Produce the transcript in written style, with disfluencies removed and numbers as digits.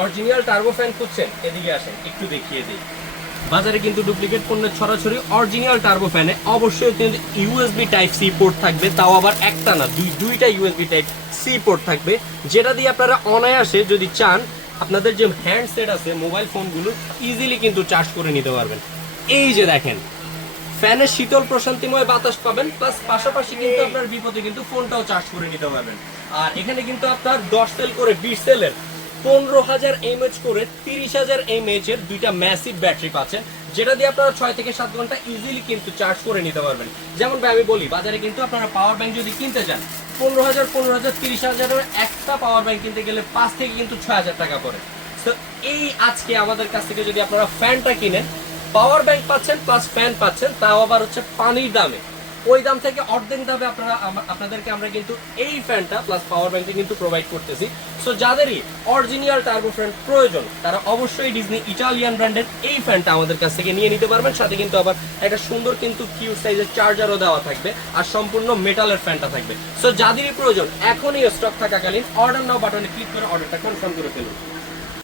Original turbo fan খুঁজছেন, এদিকে আসেন একটু দেখিয়ে দিই। বাজারে কিন্তু ডুপ্লিকেট পণ্যের ছড়াছড়ি। অরিজিনাল টার্বো ফ্যানে অবশ্যই কিন্তু ইউএসবি টাইপ সি পোর্ট থাকবে, তাও আবার একটা না দুইটা ইউএসবি টাইপ সি পোর্ট থাকবে, যেটা দিয়ে আপনারা অনায়াসে যদি চান আপনাদের যে হ্যান্ডসেট আছে মোবাইল ফোনগুলো ইজিলি কিন্তু চার্জ করে নিতে পারবেন। এই যে দেখেন, ফ্যানের শীতল প্রশান্তিময় বাতাস পাবেন, প্লাস পাশাপাশি কিন্তু আপনার বিপদে কিন্তু ফোনটাও চার্জ করে নিতে পারবেন। আর এখানে কিন্তু আপনার 10 সেল করে 20 সেলের 15,000 mAh করে 30,000 mAh এর দুইটা ম্যাসিভ ব্যাটারি পাচ্ছেন, যেটা দিয়ে আপনারা 6 থেকে 7 ঘন্টা ইজিলি কিন্তু চার্জ করে নিতে পারবেন। যেমন ভাই আমি বলি, বাজারে কিন্তু আপনারা পাওয়ার ব্যাংক যদি কিনতে চান 15,000, 30,000 একটা পাওয়ার ব্যাংক কিনতে গেলে 5 থেকে কিন্তু 6,000 টাকা পড়ে। তো এই আজকে আমাদের কাছ থেকে যদি আপনারা ফ্যানটা কিনেন, পাওয়ার ব্যাংক পাচ্ছেন প্লাস ফ্যান পাচ্ছেন, তাও আবার হচ্ছে পানির দামে। ওই দাম থেকে অর্ধেক দামে আপনাদেরকে আমরা কিন্তু এই ফ্যানটা প্লাস পাওয়ার ব্যাংকটি কিন্তু প্রোভাইড করতেছি। সো যাদেরই অরিজিনাল টার্বো ফ্যান প্রয়োজন তারা অবশ্যই ডিজনি ইটালিয়ান ব্র্যান্ডের এই ফ্যানটা আমাদের কাছ থেকে নিয়ে নিতে পারবেন। সাথে কিন্তু আবার একটা সুন্দর কিন্তু কিউট সাইজের চার্জারও দেওয়া থাকবে, আর সম্পূর্ণ মেটালের ফ্যানটা থাকবে। সো যাদেরই প্রয়োজন এখনই স্টক থাকাকালীন অর্ডার নাও বাটনে ক্লিক করে অর্ডারটা কনফার্ম করে ফেলুন।